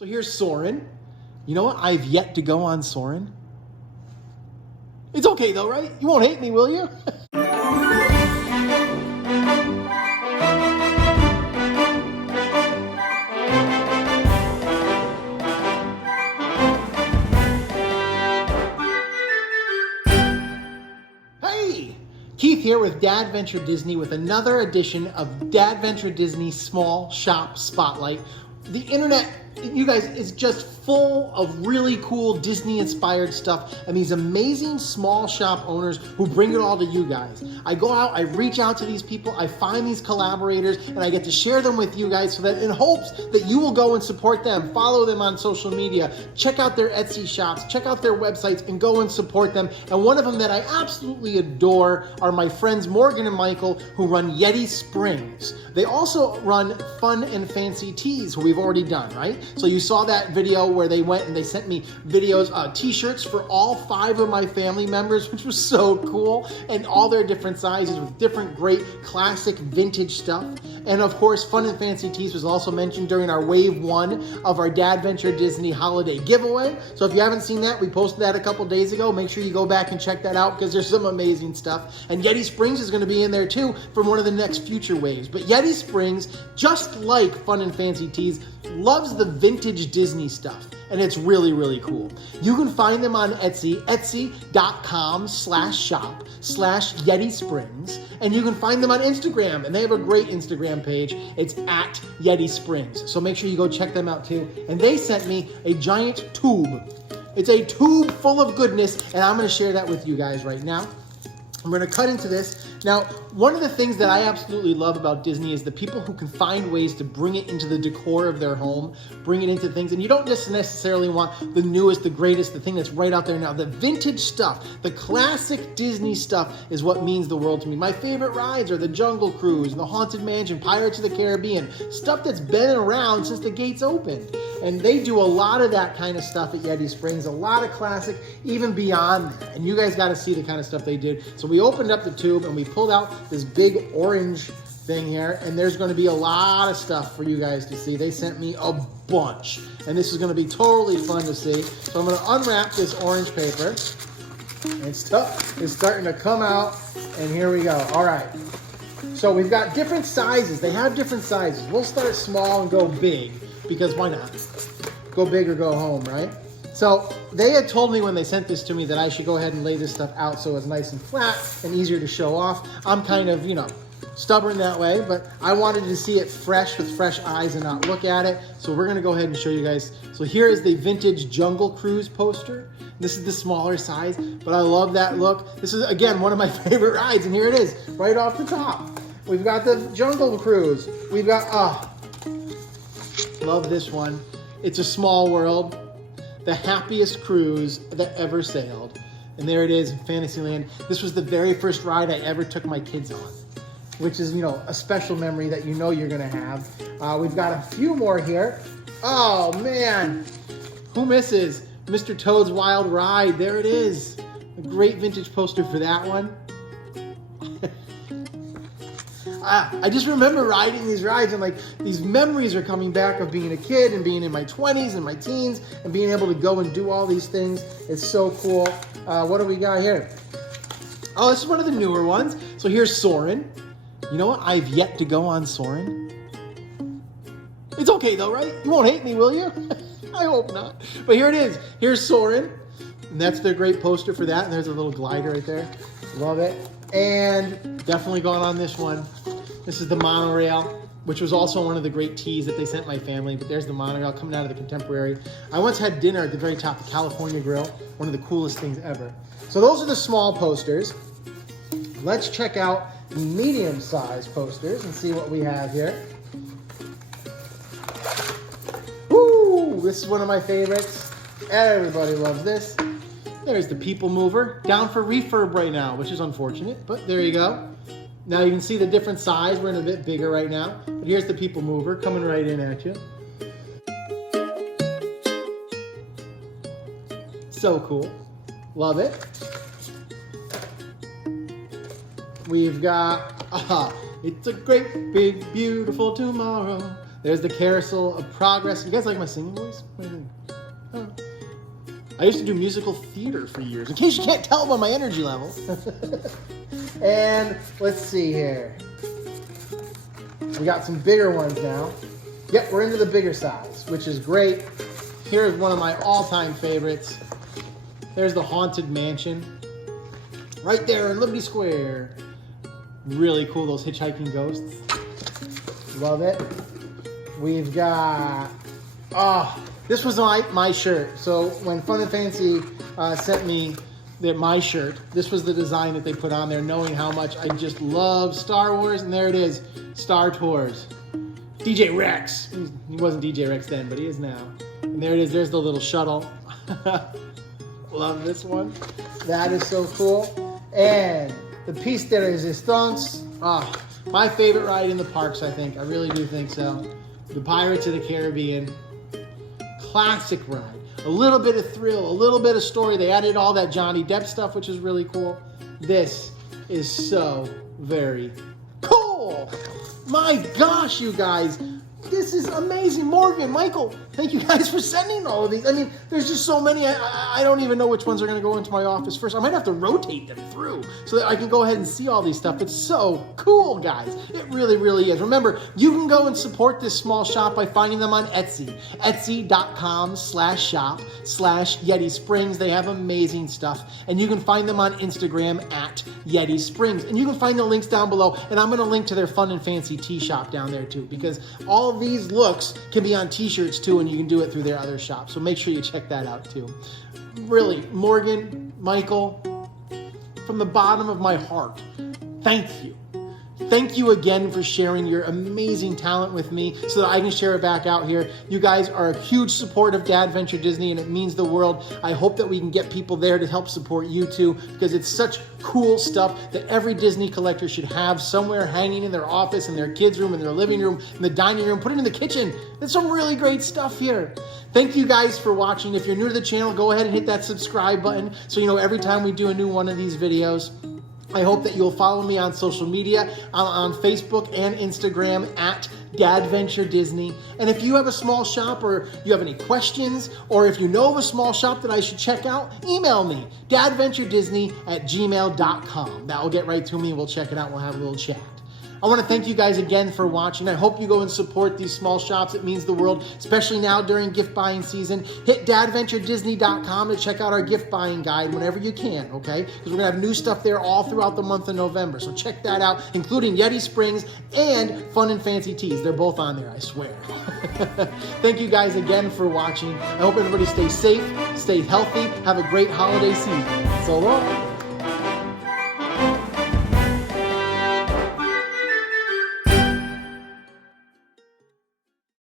So here's Soren. You know what? I've yet to go on Soren. It's okay though, right? You won't hate me, will you? Hey! Keith here with DADventure Disney with another edition of DADventure Disney Small Shop Spotlight. The internet, you guys, is just full of really cool Disney-inspired stuff and these amazing small shop owners who bring it all to you guys. I go out, I reach out to these people, I find these collaborators, and I get to share them with you guys so that in hopes that you will go and support them, follow them on social media, check out their Etsy shops, check out their websites, and go and support them. And one of them that I absolutely adore are my friends Morgan and Michael, who run Yeti Springs. They also run Fun and Fancy Tees, who we've already done, right? So you saw that video where they went and they sent me videos, t-shirts for all 5 of my family members, which was so cool, and all their different sizes with different great classic vintage stuff. And of course, Fun and Fancy Tees was also mentioned during our Wave 1 of our DADventure Disney holiday giveaway. So if you haven't seen that, we posted that a couple days ago. Make sure you go back and check that out because there's some amazing stuff. And Yeti Springs is going to be in there too for one of the next future waves. But Yeti Springs, just like Fun and Fancy Tees, loves the vintage Disney stuff. And it's really, really cool. You can find them on Etsy, etsy.com/shop/Yeti Springs. And you can find them on Instagram. And they have a great Instagram page. It's at Yeti Springs. So make sure you go check them out too. And they sent me a giant tube. It's a tube full of goodness. And I'm going to share that with you guys right now. I'm going to cut into this. Now, one of the things that I absolutely love about Disney is the people who can find ways to bring it into the decor of their home, bring it into things, and you don't just necessarily want the newest, the greatest, the thing that's right out there now. The vintage stuff, the classic Disney stuff is what means the world to me. My favorite rides are the Jungle Cruise, the Haunted Mansion, Pirates of the Caribbean, stuff that's been around since the gates opened. And they do a lot of that kind of stuff at Yeti Springs, a lot of classic, even beyond that. And you guys got to see the kind of stuff they did. So we opened up the tube and we pulled out this big orange thing here, and there's going to be a lot of stuff for you guys to see. They sent me a bunch, and this is going to be totally fun to see. So I'm going to unwrap this orange paper, and stuff is starting to come out, and here we go. All right. So we've got different sizes. They have different sizes. We'll start small and go big, because why not? Go big or go home, right? So they had told me when they sent this to me that I should go ahead and lay this stuff out so it's nice and flat and easier to show off. I'm kind of, stubborn that way, but I wanted to see it fresh with fresh eyes and not look at it. So we're gonna go ahead and show you guys. So here is the vintage Jungle Cruise poster. This is the smaller size, but I love that look. This is, again, one of my favorite rides, and here it is, right off the top. We've got the Jungle Cruise. We've got, love this one. It's a Small World. The happiest cruise that ever sailed. And there it is in Fantasyland. This was the very first ride I ever took my kids on, which is, a special memory that you're gonna have. We've got a few more here. Oh man, who misses Mr. Toad's Wild Ride? There it is. A great vintage poster for that one. I just remember riding these rides and these memories are coming back of being a kid and being in my 20s and my teens and being able to go and do all these things. It's so cool. What do we got here? Oh, this is one of the newer ones. So here's Soren. You know what? I've yet to go on Soren. It's okay though, right? You won't hate me, will you? I hope not. But here it is. Here's Soren. And that's their great poster for that. And there's a little glider right there. Love it. And definitely going on this one. This is the monorail, which was also one of the great teas that they sent my family. But there's the monorail coming out of the Contemporary. I once had dinner at the very top of California Grill. One of the coolest things ever. So those are the small posters. Let's check out the medium-sized posters and see what we have here. Woo! This is one of my favorites. Everybody loves this. There's the People Mover, down for refurb right now, which is unfortunate, but there you go. Now you can see the different size. We're in a bit bigger right now, but here's the People Mover coming right in at you. So cool. Love it. We've got, it's a great, big, beautiful tomorrow. There's the Carousel of Progress. You guys like my singing voice? What do you think? Oh. I used to do musical theater for years, in case you can't tell by my energy level. And let's see here. We got some bigger ones now. Yep, we're into the bigger size, which is great. Here's one of my all-time favorites. There's the Haunted Mansion. Right there in Liberty Square. Really cool, those hitchhiking ghosts. Love it. We've got, this was my shirt. So when Fun and Fancy sent me my shirt, this was the design that they put on there, knowing how much I just love Star Wars. And there it is, Star Tours. DJ Rex. He wasn't DJ Rex then, but he is now. And there it is, there's the little shuttle. Love this one. That is so cool. And the piece de resistance. My favorite ride in the parks, I think. I really do think so. The Pirates of the Caribbean. Classic ride. A little bit of thrill, a little bit of story. They added all that Johnny Depp stuff, which is really cool. This is so very cool. My gosh, you guys. This is amazing. Morgan, Michael, thank you guys for sending all of these. I mean, there's just so many. I don't even know which ones are going to go into my office first. I might have to rotate them through so that I can go ahead and see all these stuff. It's so cool, guys. It really, really is. Remember, you can go and support this small shop by finding them on Etsy. Etsy.com/shop/Yeti Springs. They have amazing stuff. And you can find them on Instagram at Yeti Springs. And you can find the links down below. And I'm going to link to their Fun and Fancy tee shop down there too, because all these looks can be on t-shirts too, and you can do it through their other shops. So make sure you check that out too. Really, Morgan, Michael, from the bottom of my heart, thank you. Thank you again for sharing your amazing talent with me so that I can share it back out here. You guys are a huge support of DADventure Disney, and it means the world. I hope that we can get people there to help support you too, because it's such cool stuff that every Disney collector should have somewhere hanging in their office, in their kids' room, in their living room, in the dining room. Put it in the kitchen. There's some really great stuff here. Thank you guys for watching. If you're new to the channel, go ahead and hit that subscribe button so you know every time we do a new one of these videos. I hope that you'll follow me on social media, on Facebook and Instagram at DADventure Disney. And if you have a small shop, or you have any questions, or if you know of a small shop that I should check out, email me, dadventuredisney@gmail.com. That will get right to me. We'll check it out. We'll have a little chat. I want to thank you guys again for watching. I hope you go and support these small shops. It means the world, especially now during gift buying season. Hit DADventureDisney.com to check out our gift buying guide whenever you can, okay? Because we're going to have new stuff there all throughout the month of November. So check that out, including Yeti Springs and Fun and Fancy Tees. They're both on there, I swear. Thank you guys again for watching. I hope everybody stays safe, stay healthy, have a great holiday season. So long.